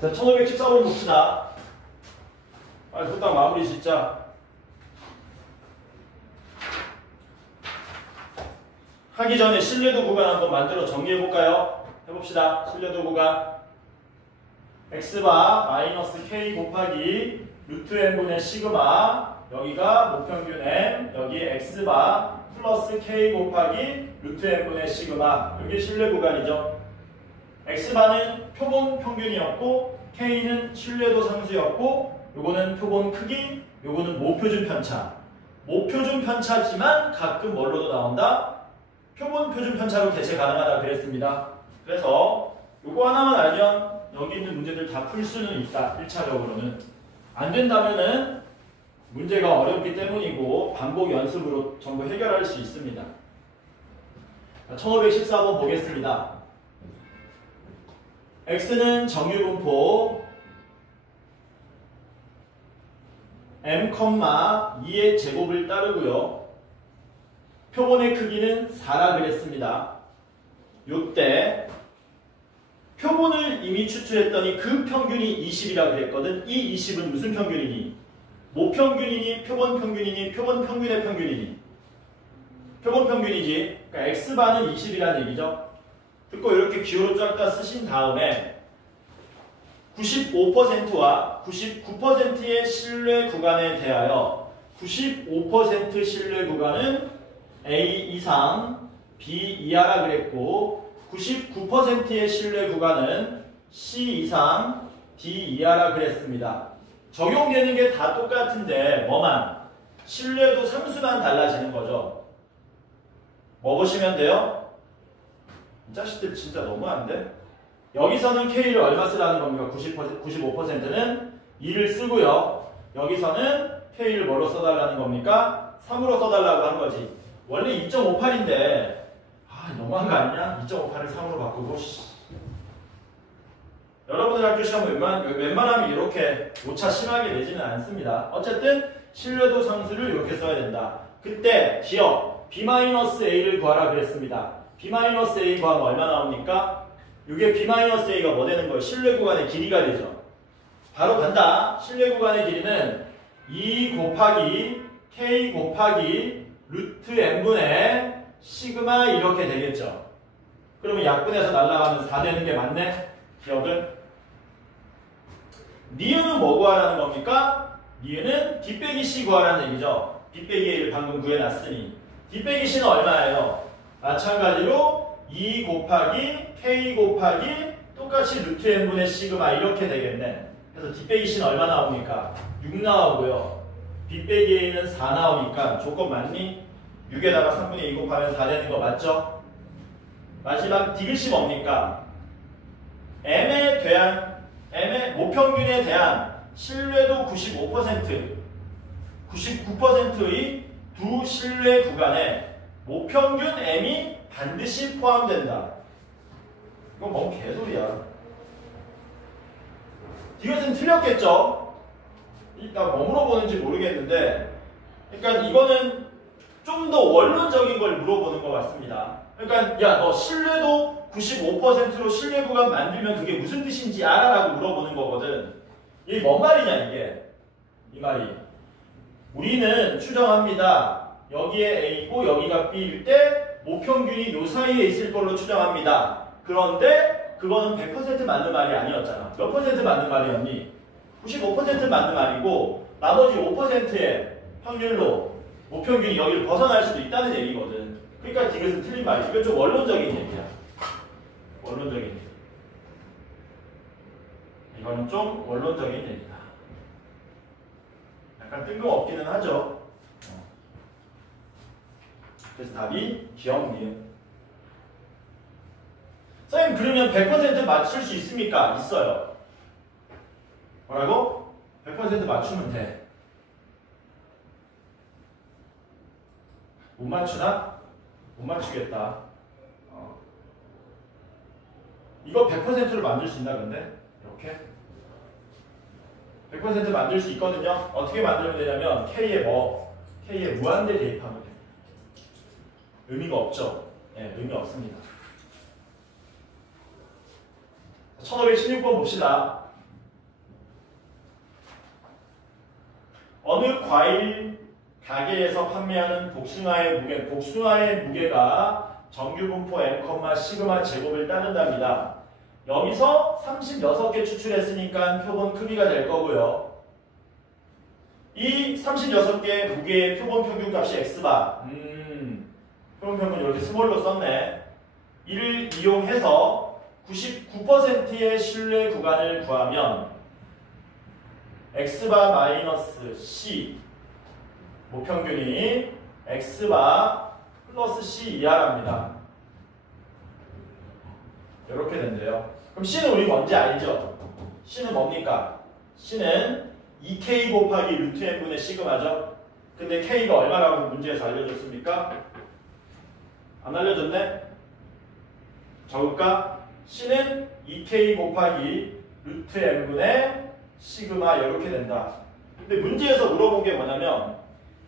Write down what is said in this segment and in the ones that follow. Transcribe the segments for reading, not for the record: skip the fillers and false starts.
자, 1514번 봅시다. 후딱 마무리 짓자. 하기 전에 신뢰도 구간 한번 만들어 정리해볼까요? 해봅시다. 신뢰도 구간. x바 마이너스 k 곱하기 루트 n분의 시그마, 여기가 모평균 m, 여기 x바 플러스 k 곱하기 루트 n분의 시그마, 이게 신뢰 구간이죠. x바는 표본 평균이었고 k는 신뢰도 상수였고, 요거는 표본 크기, 요거는 모표준 편차. 모표준 편차지만 가끔 뭘로도 나온다? 표본 표준 편차로 대체 가능하다 그랬습니다. 그래서 요거 하나만 알면 여기 있는 문제들 다 풀 수는 있다. 1차적으로는. 안 된다면은 문제가 어렵기 때문이고 반복 연습으로 전부 해결할 수 있습니다. 1514번 보겠습니다. x는 정유분포 m, 2의 제곱을 따르고요. 표본의 크기는 4라 그랬습니다. 요때 표본을 이미 추출했더니 그 평균이 20이라 그랬거든. 이 20은 무슨 평균이니? 모평균이니 표본 평균이니 표본 평균의 평균이니? 표본 평균이지. 그러니까 x바는 20이라는 얘기죠. 듣고 이렇게 기호로 쫙 다 쓰신 다음에 95%와 99%의 신뢰 구간에 대하여 95% 신뢰 구간은 A 이상, B 이하라 그랬고 99%의 신뢰 구간은 C 이상, D 이하라 그랬습니다. 적용되는 게 다 똑같은데 뭐만? 신뢰도 상수만 달라지는 거죠. 뭐 보시면 돼요? 이 자식들 진짜 너무한데? 여기서는 K를 얼마 쓰라는 겁니까? 95%는 2를 쓰고요. 여기서는 K를 뭐로 써달라는 겁니까? 3으로 써달라고 한 거지. 원래 2.58인데 너무한 거 아니냐? 2.58을 3으로 바꾸고 여러분들 학교 시험 웬만하면 이렇게 오차 심하게 내지는 않습니다. 어쨌든 신뢰도 상수를 이렇게 써야 된다. 그때 기억 B-A를 구하라 그랬습니다. B-A 구하면 얼마 나옵니까? 이게 B-A가 뭐 되는 거예요? 신뢰 구간의 길이가 되죠. 바로 간다. 신뢰 구간의 길이는 2 곱하기 K 곱하기 루트 n분의 시그마 이렇게 되겠죠. 그러면 약분해서 날아가면 4 되는 게 맞네? 기억은? 니은은 뭐 구하라는 겁니까? 니은은 D 빼기 C 구하라는 얘기죠. D 빼기 A를 방금 구해놨으니 D 빼기 C는 얼마예요? 마찬가지로 2 곱하기 K 곱하기 똑같이 루트 n분의 시그마 이렇게 되겠네. 그래서 D 빼기 C는 얼마 나옵니까? 6 나오고요. D 빼기 A는 4 나오니까 조건 맞니? 6에다가 3분의 2 곱하면 4 되는 거 맞죠? 마지막 디귿이 뭡니까? M의 모평균에 대한 신뢰도 95%, 99%의 두 신뢰 구간에 모평균 M이 반드시 포함된다. 이건 뭔 개소리야. 디귿은 틀렸겠죠? 나 뭐 물어보는지 모르겠는데, 그러니까 이거는 좀 더 원론적인 걸 물어보는 것 같습니다. 그러니까 야, 너 신뢰도 95%로 신뢰 구간 만들면 그게 무슨 뜻인지 알아? 라고 물어보는 거거든. 이게 뭔 말이냐 이게. 이 말이. 우리는 추정합니다. 여기에 A고 여기가 B일 때 모평균이 요 사이에 있을 걸로 추정합니다. 그런데 그거는 100% 맞는 말이 아니었잖아. 몇 퍼센트 맞는 말이었니? 95% 맞는 말이고 나머지 5%의 확률로 모평균이 여기를 벗어날 수도 있다는 얘기거든. 그러니까 디귿은 틀린 말이지. 이건 좀 원론적인 얘기야. 원론적인 얘기. 이거는 좀 원론적인 얘기다. 약간 뜬금없기는 하죠. 그래서 답이 기억, 니은. 선생님 그러면 100% 맞출 수 있습니까? 있어요. 뭐라고? 100% 맞추면 돼. 못 맞추나? 못 맞추겠다. 이거 100%로 만들 수 있나 근데? 이렇게? 100% 만들 수 있거든요. 어떻게 만들면 되냐면 K에 K에 무한대 대입하면 됩니다. 의미가 없죠? 네, 의미 없습니다. 1516번 봅시다. 어느 과일 가게에서 판매하는 복숭아의 무게가 정규 분포 n, 시그마 제곱을 따른답니다. 여기서 36개 추출했으니까 표본 크기가 될 거고요. 이 36개 무게의 표본 평균 값이 x바. 표본 평균 이렇게 스몰로 썼네. 이를 이용해서 99%의 신뢰 구간을 구하면 x바 마이너스 c 모평균이 x바 플러스 c 이하랍니다. 이렇게 된대요. 그럼 c는 우리 뭔지 알죠? c는 뭡니까? c는 2k 곱하기 루트 n분의 시그마죠. 근데 k가 얼마라고 문제에서 알려줬습니까? 안 알려줬네? 적을까? c는 2k 곱하기 루트 n분의 시그마 이렇게 된다. 근데 문제에서 물어본 게 뭐냐면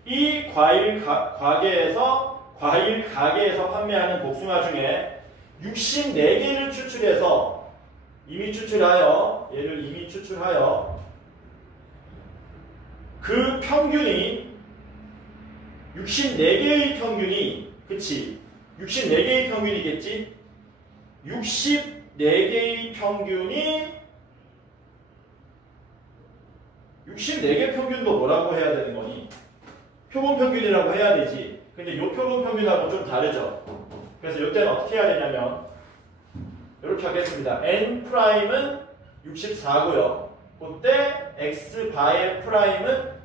이 과일 가게에서 판매하는 복숭아 중에 64개를 추출해서 이미 추출하여 그 평균이 64개의 평균이 그치? 64개의 평균이겠지? 64개의 평균이 64개 평균도 뭐라고 해야 되는 거니? 표본 평균이라고 해야 되지. 근데 이 표본 평균하고 좀 다르죠. 그래서 이때는 어떻게 해야 되냐면 이렇게 하겠습니다. N'은 64고요. 그때 X바의 프라임은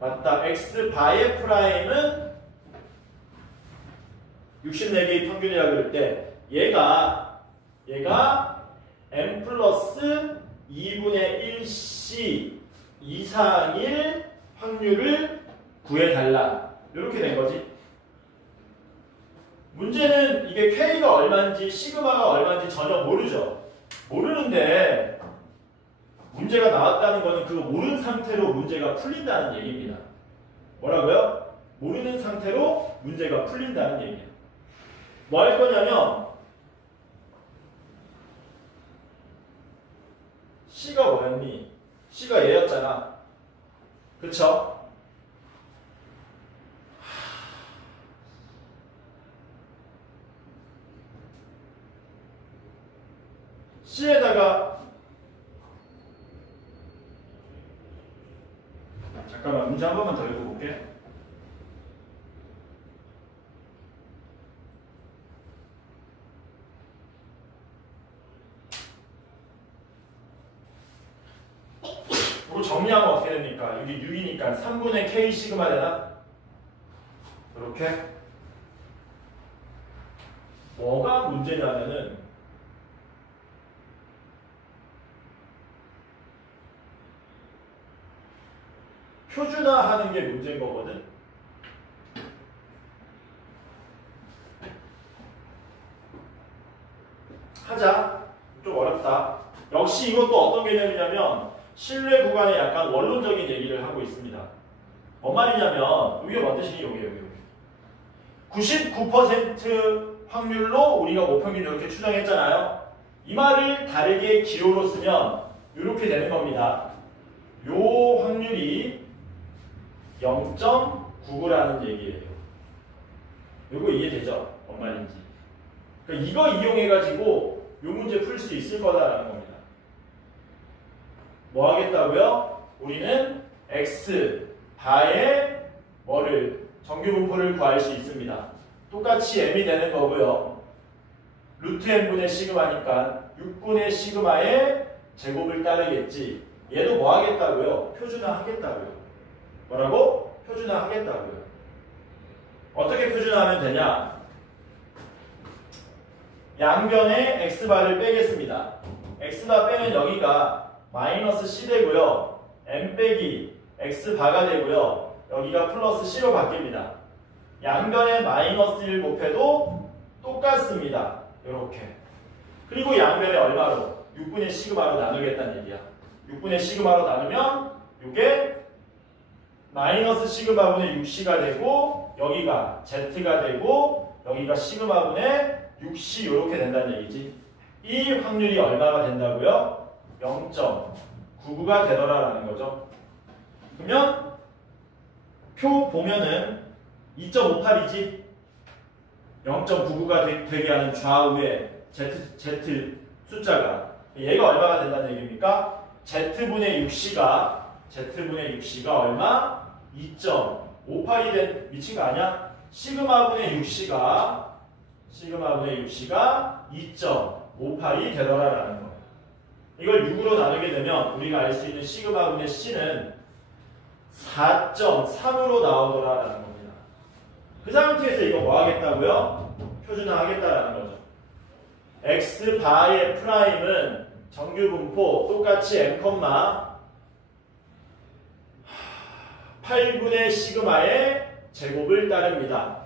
X바의 프라임은 64개의 평균이라고 그럴 때 얘가 N 플러스 2분의 1C 이상일 확률을 구해달라. 이렇게 된 거지. 문제는 이게 K가 얼마인지 시그마가 얼마인지 전혀 모르죠. 모르는데 문제가 나왔다는 거는 그거 모르는 상태로 문제가 풀린다는 얘기입니다. 뭐라고요? 모르는 상태로 문제가 풀린다는 얘기예요. 뭐 할 거냐면 C가 뭐였니? C가 얘였잖아. 그쵸? C에다가 잠깐만 문제 한 번만 더 읽어볼게. 이거 정리하면 어떻게 됩니까? 여기 6이니까 3분의 K 시그마 되나? 이렇게. 뭐가 문제냐면은 표준화하는 게 문제인 거거든. 하자. 좀 어렵다. 역시 이것도 어떤 개념이냐면 신뢰 구간의 약간 원론적인 얘기를 하고 있습니다. 뭔 말이냐면 이게 뭔 뜻이니? 여기 99% 확률로 우리가 모평균 이렇게 추정했잖아요. 이 말을 다르게 기호로 쓰면 이렇게 되는 겁니다. 요 확률이 0.99라는 얘기예요. 요거 이해되죠? 뭔 말인지. 그러니까 이거 이용해가지고 요 문제 풀 수 있을 거다라는 겁니다. 뭐 하겠다고요? 우리는 x 바의 뭐를 정규 분포를 구할 수 있습니다. 똑같이 m이 되는 거고요. 루트 n분의 시그마니까 6분의 시그마의 제곱을 따르겠지. 얘도 뭐 하겠다고요? 표준화 하겠다고요. 뭐라고? 표준화 하겠다고요. 어떻게 표준화하면 되냐? 양변에 x바를 빼겠습니다. x바 빼면 여기가 마이너스 c 되고요. m 빼기 x바가 되고요. 여기가 플러스 c로 바뀝니다. 양변에 마이너스 1 곱해도 똑같습니다. 이렇게. 그리고 양변에 얼마로? 6분의 시그마로 나누겠다는 얘기야. 6분의 시그마로 나누면 이게 마이너스 시그마분의 6c가 되고 여기가 z가 되고 여기가 시그마분의 6c 이렇게 된다는 얘기지. 이 확률이 얼마가 된다고요? 0.99가 되더라라는 거죠. 그러면 표 보면은 2.58이지 0.99가 되게 하는 좌우의 Z 숫자가 얘가 얼마가 된다는 얘기입니까? Z분의 6C가 얼마? 2.58이 된 미친 거 아니야? 시그마분의 6C가 2.58이 되더라라는 거. 이걸 6으로 나누게 되면 우리가 알 수 있는 시그마분의 C는 4.3으로 나오더라라는 겁니다. 그 상태에서 이거 뭐 하겠다고요? 표준화 하겠다라는 거죠. x 바의 프라임은 정규 분포 똑같이 m, 8분의 시그마의 제곱을 따릅니다.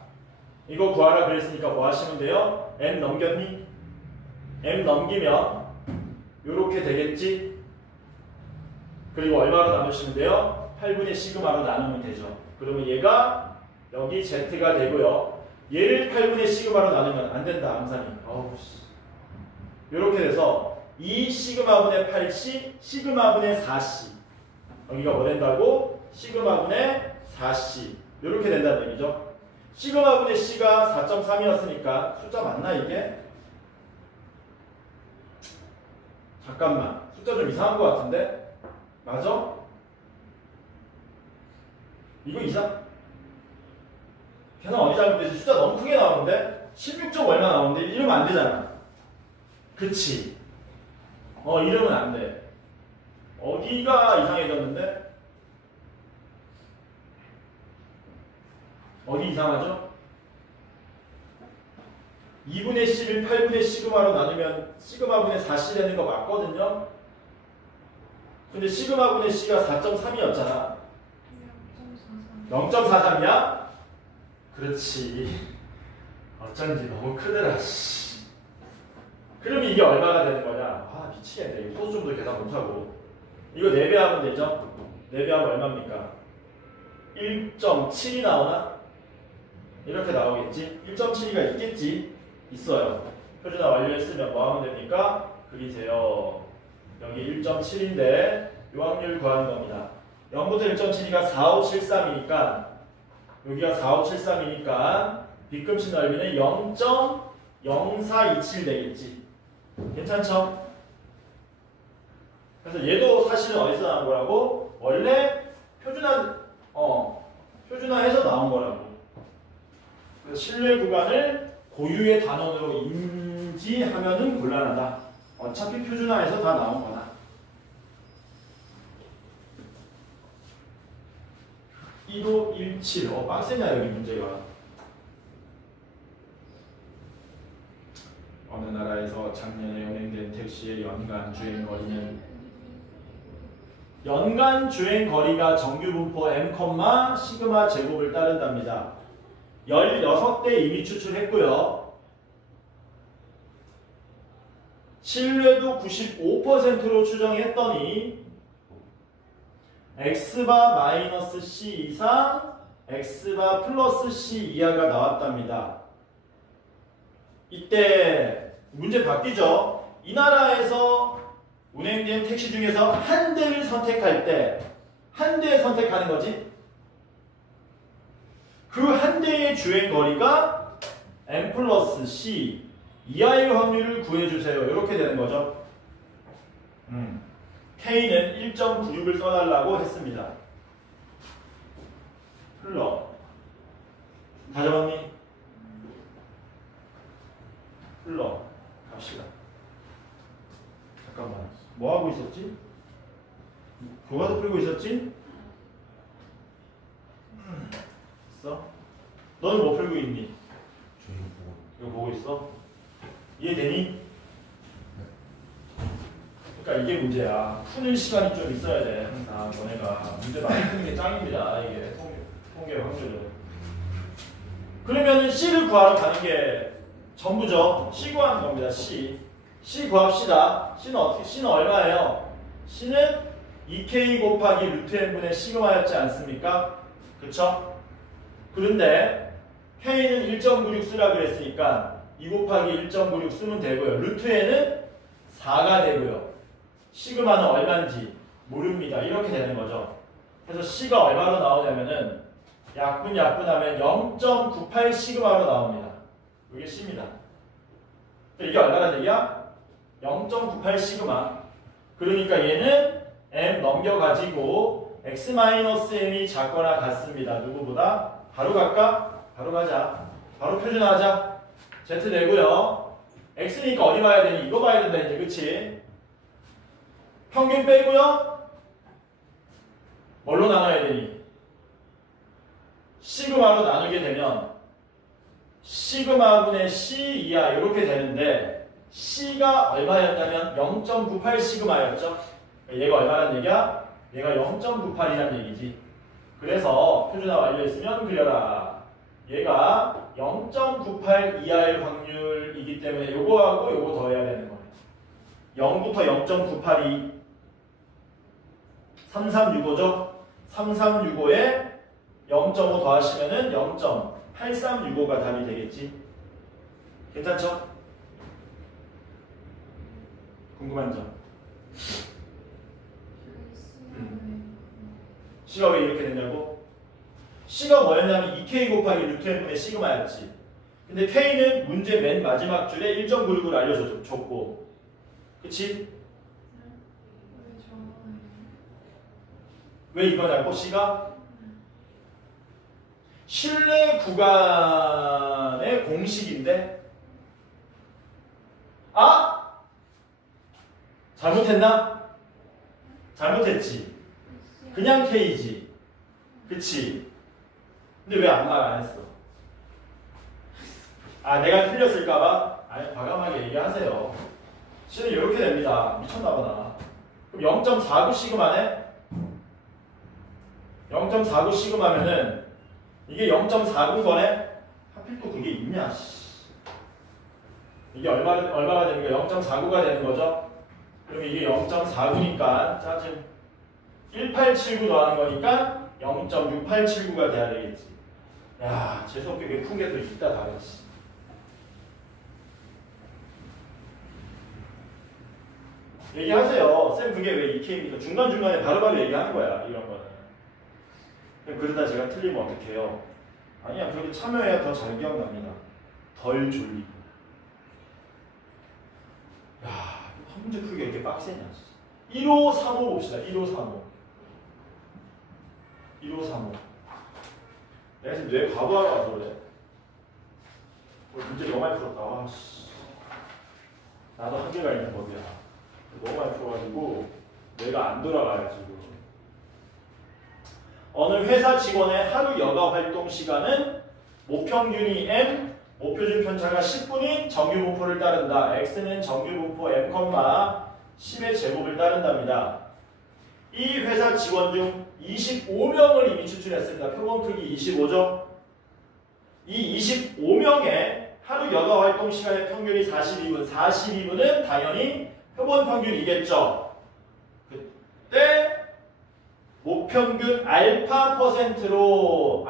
이거 구하라 그랬으니까 뭐 하시면 돼요? m 넘겼니? m 넘기면 요렇게 되겠지? 그리고 얼마로 나누시면 돼요? 8분의 시그마로 나누면 되죠. 그러면 얘가 여기 z가 되고요. 얘를 8분의 시그마로 나누면 안 된다, 암산이. 요렇게 돼서 2 시그마분의 8c, 시그마분의 4c. 여기가 뭐 된다고? 시그마분의 4c. 요렇게 된다는 얘기죠. 시그마분의 c가 4.3이었으니까 숫자 맞나 이게? 잠깐만. 숫자 좀 이상한 것 같은데? 맞아? 이거 이상? 걔는 어디 잘못되지? 숫자 너무 크게 나오는데? 16점 얼마 나오는데? 이러면 안 되잖아. 그치? 이러면 안 돼. 어디가 이상해졌는데? 어디 이상하죠? 2분의 C를 8분의 시그마로 나누면 시그마분의 4C 되는 거 맞거든요? 근데 시그마분의 C가 4.3이었잖아. 0.43이야? 그렇지. 어쩐지 너무 크더라. 그러면 이게 얼마가 되는 거냐? 미치겠네. 이거 소수점도 계산 못하고. 이거 4배 하면 되죠? 4배 하면 얼마입니까? 1.7이 나오나? 이렇게 나오겠지? 1.72가 있겠지? 있어요. 표준화 완료했으면 뭐 하면 됩니까? 그리세요. 여기 1.7인데 요 확률 구하는 겁니다. 0부터 1.72가 4573이니까 여기가 4573이니까 빗금치 넓이는 0.0427 되겠지. 괜찮죠? 그래서 얘도 사실은 어디서 나온 거라고? 원래 표준화해서 나온 거라고. 그래서 신뢰 구간을 고유의 단원으로 인지하면은 곤란하다. 어차피 표준화해서 다 나온 거다. 1517. 빡세냐 여기 문제가. 어느 나라에서 작년에 운행된 택시의 연간 주행 거리가 정규 분포 m, 시그마 제곱을 따른답니다. 16대 이미 추출했고요. 신뢰도 95%로 추정했더니 x바 마이너스 c 이상, x바 플러스 c 이하가 나왔답니다. 이때 문제 바뀌죠. 이 나라에서 운행된 택시 중에서 한 대를 선택할 때 한 대 선택하는 거지. 그 한 대의 주행 거리가 m 플러스 c 이하의 확률을 구해주세요. 이렇게 되는 거죠. K는 1.96을 써달라고 했습니다. 흘러. 다 적었니? 흘러. 갑시다. 잠깐만. 뭐 하고 있었지? 교과서 풀고 있었지? 있어? 너는 뭐 풀고 있니? 이거 보고 있어? 이해되니? 그러니까 이게 문제야. 푸는 시간이 좀 있어야 돼. 항상 너네가 문제 많이 푸는 게 짱입니다. 이게 통계 확률은. 그러면은 C를 구하러 가는 게 전부죠. C 구하는 겁니다. C 구합시다. C는 얼마예요? C는 2K 곱하기 루트 n분의 시그마였지 않습니까? 그쵸? 그런데 K는 1.96 쓰라 그랬으니까 2 곱하기 1.96 쓰면 되고요. 루트 n은 4가 되고요. 시그마는 얼마인지 모릅니다. 이렇게 되는 거죠. 그래서 C가 얼마로 나오냐면은 약분하면 0.98 시그마로 나옵니다. 이게 C입니다. 이게 얼마나 얘기야? 0.98 시그마. 그러니까 얘는 M 넘겨가지고 x-m이 작거나 같습니다. 누구보다? 바로 갈까? 바로 가자. 바로 표준화하자. Z 내고요. X니까 어디 봐야 되니? 이거 봐야 된다 이제. 그치? 평균 빼고요. 뭘로 나눠야 되니? 시그마로 나누게 되면 시그마분의 C 이하 이렇게 되는데 C가 얼마였냐면 0.98 시그마였죠. 얘가 얼마란 얘기야? 얘가 0.98이란 얘기지. 그래서 표준화 완료했으면 그려라. 얘가 0.98 이하일 확률이기 때문에 요거하고 요거 더해야 되는 거예요. 0부터 0.98이 3365죠? 3365에 0.5 더하시면은 0.8365가 답이 되겠지. 괜찮죠? 궁금한 점. C가 왜 이렇게 됐냐고? C가 뭐였냐면 2K 곱하기 루트 n분의 시그마였지. 근데 K는 문제 맨 마지막 줄에 1.969를 알려줬고, 그치? 왜 이거냐고? C가 실내 구간의 공식인데, 아! 잘못했나? 잘못했지. 그냥 K지. 그치? 근데 왜 아무 말 안 했어? 아, 내가 틀렸을까봐? 아니, 과감하게 얘기하세요. 실은 이렇게 됩니다. 미쳤나보다. 그럼 0.49 시그마네? 0.49 시그마면은 이게 0.49거네? 하필 또 그게 있냐, 씨. 이게 얼마가 되는 거야? 0.49가 되는 거죠? 그럼 이게 0.49니까, 짜증. 1879 더하는 거니까 0.6879가 돼야 되겠지. 야, 재수없게 왜 푼 게 또 있다, 다르지. 얘기하세요. 쌤, 그게 왜 2K입니까? 중간중간에 바로바로 얘기하는 거야, 이런 거는. 그러다 제가 틀리면 어떡해요? 아니야, 그렇게 참여해야 더 잘 기억납니다. 덜 졸리고. 야, 한 문제 풀기가 이렇게 빡세냐. 1535 봅시다. 1535. 1535. 내가 지금 뇌 과부하러 와서 그래. 문제 너무 많이 풀었다. 와, 씨. 나도 한계가 있는 법이야. 너무 많이 풀어가지고 뇌가 안 돌아가가지고. 어느 회사 직원의 하루 여가 활동 시간은 모평균이 M, 모표준 편차가 10분인 정규 분포를 따른다. X는 정규 분포 M, 10의 제곱을 따른답니다. 이 회사 직원 중 25명을 이미 추출했습니다. 표본 크기 25죠. 이 25명의 하루 여가 활동 시간의 평균이 42분. 42분은 당연히 표본 평균이겠죠. 그때 모평균 알파 퍼센트로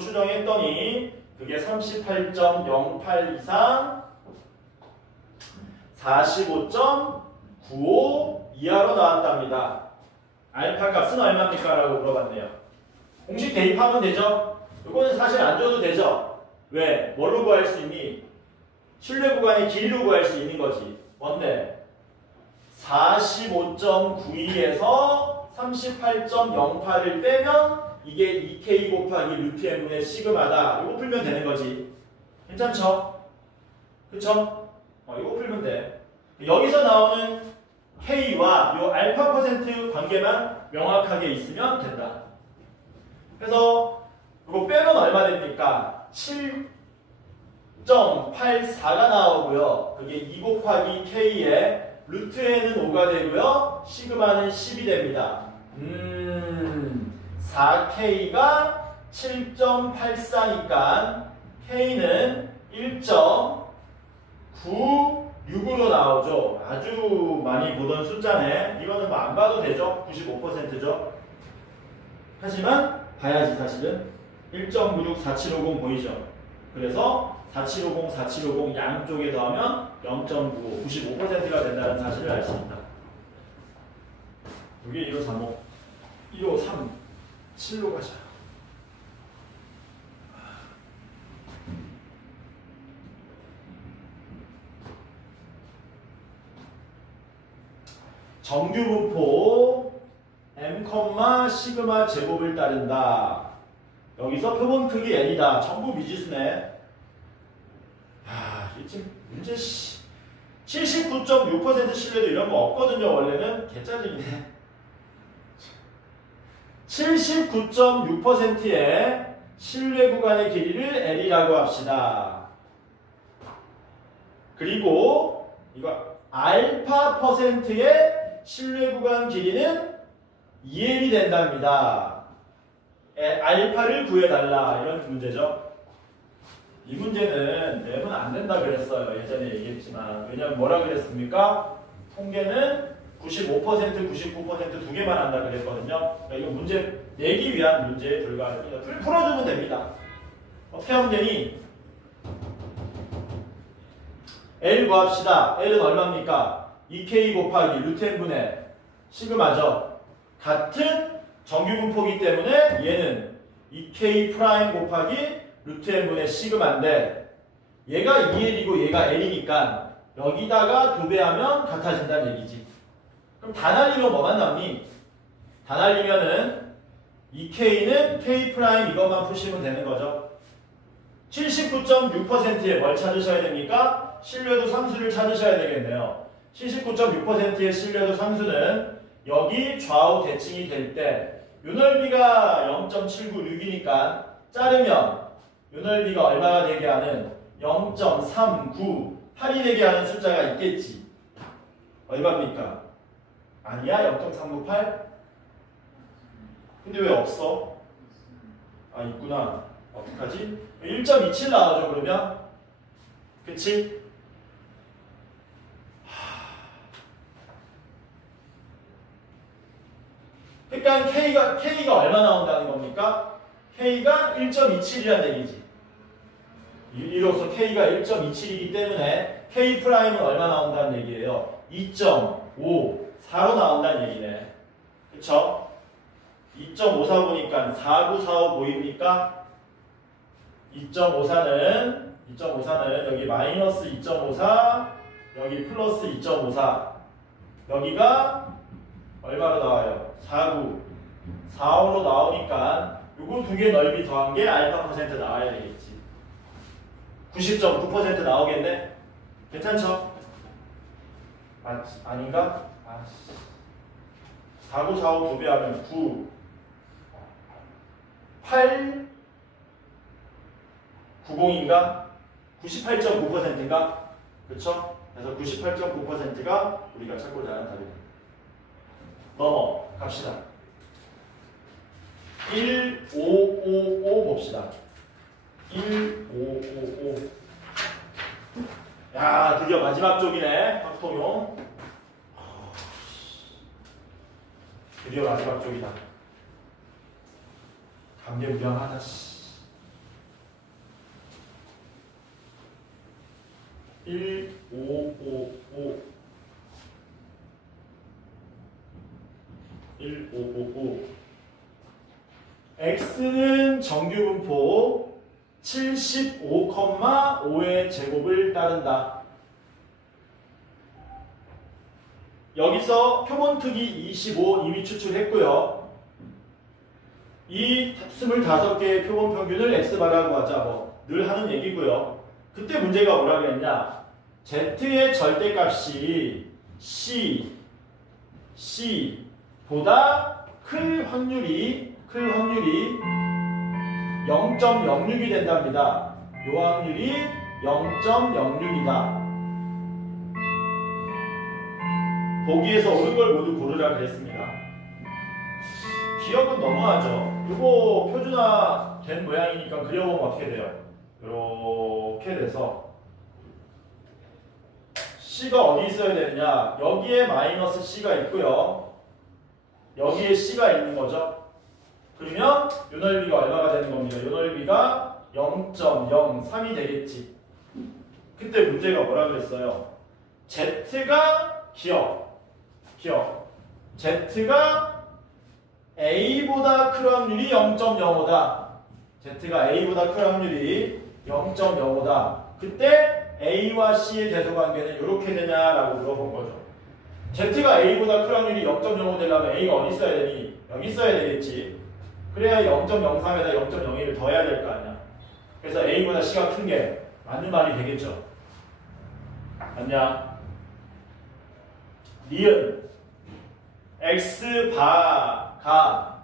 추정했더니 그게 38.08 이상 45.95 이하로 나왔답니다. 알파 값은 얼마입니까? 라고 물어봤네요. 공식 대입하면 되죠? 이거는 사실 안 줘도 되죠? 왜? 뭘로 구할 수 있니? 신뢰 구간의 길이로 구할 수 있는 거지. 뭔데? 45.92에서 38.08을 빼면 이게 2K 곱하기 루트 n분의 시그마다. 이거 풀면 되는 거지. 괜찮죠? 그쵸? 이거 풀면 돼. 여기서 나오는 K와 요 알파 퍼센트 관계만 명확하게 있으면 된다. 그래서 이거 빼면 얼마 됩니까? 7.84가 나오고요. 그게 2 곱하기 K에 루트 n은 5가 되고요. 시그마는 10이 됩니다. 4K가 7.84니까 K는 1.96으로 나오죠. 아주 많이 보던 숫자네. 이거는 뭐 안 봐도 되죠. 95%죠. 하지만 봐야지 사실은. 1.964750 보이죠. 그래서 4750, 4750 양쪽에 더하면 0.95, 95%가 된다는 사실을 알 수 있다. 이게 1535. 2, 5, 3, 7로 가자. 정규분포 m, 시그마 제곱을 따른다. 여기서 표본 크기 n이다. 전부 미지수네. 이게 지금 문제 79.6% 신뢰도 이런 거 없거든요. 원래는 개짜증이네. 79.6%의 신뢰 구간의 길이를 L이라고 합시다. 그리고 이거 알파 %의 신뢰 구간 길이는 2L이 된답니다. 알파를 구해달라. 이런 문제죠. 이 문제는 내면 안 된다 그랬어요. 예전에 얘기했지만. 왜냐면 뭐라 그랬습니까? 통계는 95%, 99% 두 개만 한다 그랬거든요. 그러니까 이거 문제 내기 위한 문제에 불과합니다. 풀어주면 됩니다. 어떻게 하면 되니? L 구합시다. L은 얼마입니까? 2K 곱하기 루트 n분의 시그마죠. 같은 정규분포이기 때문에 얘는 2K 프라임 곱하기 루트 n분의 시그마인데 얘가 2L이고 얘가 L이니까 여기다가 2배 하면 같아진다는 얘기지. 그럼 다 날리면 뭐만 남니? 다 날리면은 2K는 K 프라임 이것만 푸시면 되는 거죠. 79.6%에 뭘 찾으셔야 됩니까? 신뢰도 상수를 찾으셔야 되겠네요. 79.6%의 신뢰도 상수는 여기 좌우 대칭이 될 때 요 넓이가 0.796이니까 자르면 요 넓이가 얼마가 되게 하는 0.398이 되게 하는 숫자가 있겠지. 얼마입니까? 아니야? 0.398? 근데 왜 없어? 아 있구나. 어떡하지? 1.27 나오죠 그러면? 그치? 그러니까 K가 얼마 나온다는 겁니까? K가 1.27이라는 얘기지. 이로써 K가 1.27이기 때문에 K 프라임은 얼마 나온다는 얘기예요? 2.54로 나온다는 얘기네. 그쵸? 2.54 보니까 4945 보입니까? 2.54는 여기 마이너스 2.54, 여기 플러스 2.54. 여기가 얼마로 나와요? 49, 45로 나오니까 요거 두 개 넓이 더한 게 알파 퍼센트 나와야 되겠지. 90.9% 나오겠네? 괜찮죠? 아닌가? 49, 45 2배 하면 9, 8, 90인가? 98.9%인가? 그쵸? 그래서 98.9%가 우리가 찾고자 하는 답입니다. 넘어갑시다. 1555 봅시다. 1555. 야, 드디어 마지막 쪽이네. 확통용. 드디어 마지막 쪽이다. 감개무량하다. 1555. 1555. X는 정규분포 75,5의 제곱을 따른다. 여기서 표본 크기 25 이미 추출했고요. 이 25개의 표본 평균을 X바라고 하자. 뭐 늘 하는 얘기고요. 그때 문제가 뭐라 그랬냐? Z의 절대값이 C보다 클 확률이 0.06이 된답니다. 요 확률이 0.06이다. 보기에서 옳은 걸 모두 고르라 그랬습니다. 기억은 너무하죠. 이거 표준화 된 모양이니까 그려보면 어떻게 돼요? 이렇게 돼서 C가 어디 있어야 되느냐? 여기에 마이너스 C가 있고요. 여기에 C가 있는 거죠. 그러면 요 넓이가 얼마가 되는 겁니다. 요 넓이가 0.03이 되겠지. 그때 문제가 뭐라 그랬어요? Z가 기억. Z가 A보다 클 확률이 0.05다. Z가 A보다 클 확률이 0.05다. 그때 A와 C의 대소관계는 이렇게 되냐라고 물어본 거죠. Z가 A보다 클 확률이 0.05 되려면 A가 어디 있어야 되니? 여기 있어야 되겠지. 그래야 0.03에다 0.01을 더해야 될 거 아니야. 그래서 A보다 C가 큰 게 맞는 말이 되겠죠. 맞냐? 니은 X바가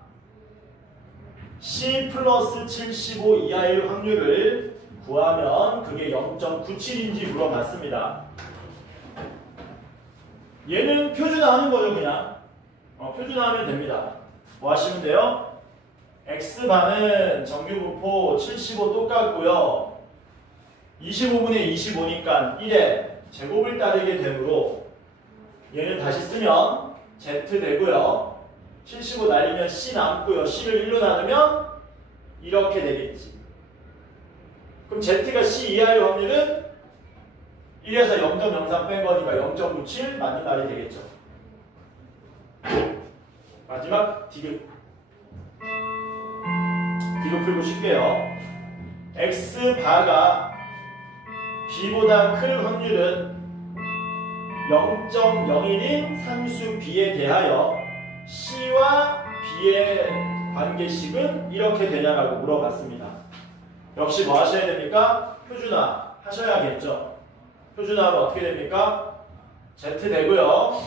C 플러스 75 이하일 확률을 구하면 그게 0.97인지 물어봤습니다. 얘는 표준화하는 거죠, 그냥. 표준화하면 됩니다. 뭐 하시면 돼요? X바는 정규분포 75 똑같고요. 25분의 25니까 1에 제곱을 따르게 되므로 얘는 다시 쓰면 Z 되고요. 75 날리면 C 남고요. C를 1로 나누면 이렇게 되겠지. 그럼 Z가 C 이하의 확률은 1에서 0.03 뺀 거니까 0.97 맞는 말이 되겠죠. 마지막 디귿. 디귿 풀고 쉽게요. X바가 B보다 클 확률은 0.01인 산수 B에 대하여 C와 B의 관계식은 이렇게 되냐라고 물어봤습니다. 역시 뭐 하셔야 됩니까? 표준화 하셔야겠죠. 표준화하면 어떻게 됩니까? Z 되고요.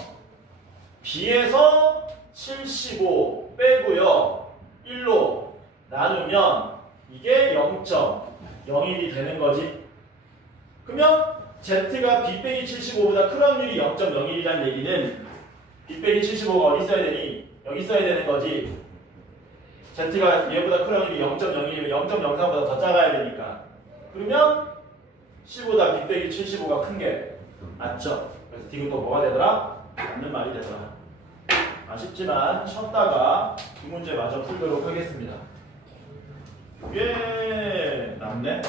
B에서 75 빼고요. 1로 나누면 이게 0.01이 되는 거지. 그러면 Z가 B 빼기 75보다 큰 확률이 0.01이라는 얘기는 B 빼기 75가 어디 있어야 되니? 여기 있어야 되는 거지. Z가 얘보다 큰 확률이 0.01이면 0.03보다 더 작아야 되니까. 그러면 C보다 B 빼기 75가 큰 게 맞죠? 그래서 디귿도 뭐가 되더라? 맞는 말이 되더라. 아쉽지만 쉬었다가 두 문제 마저 풀도록 하겠습니다. 이게 남네?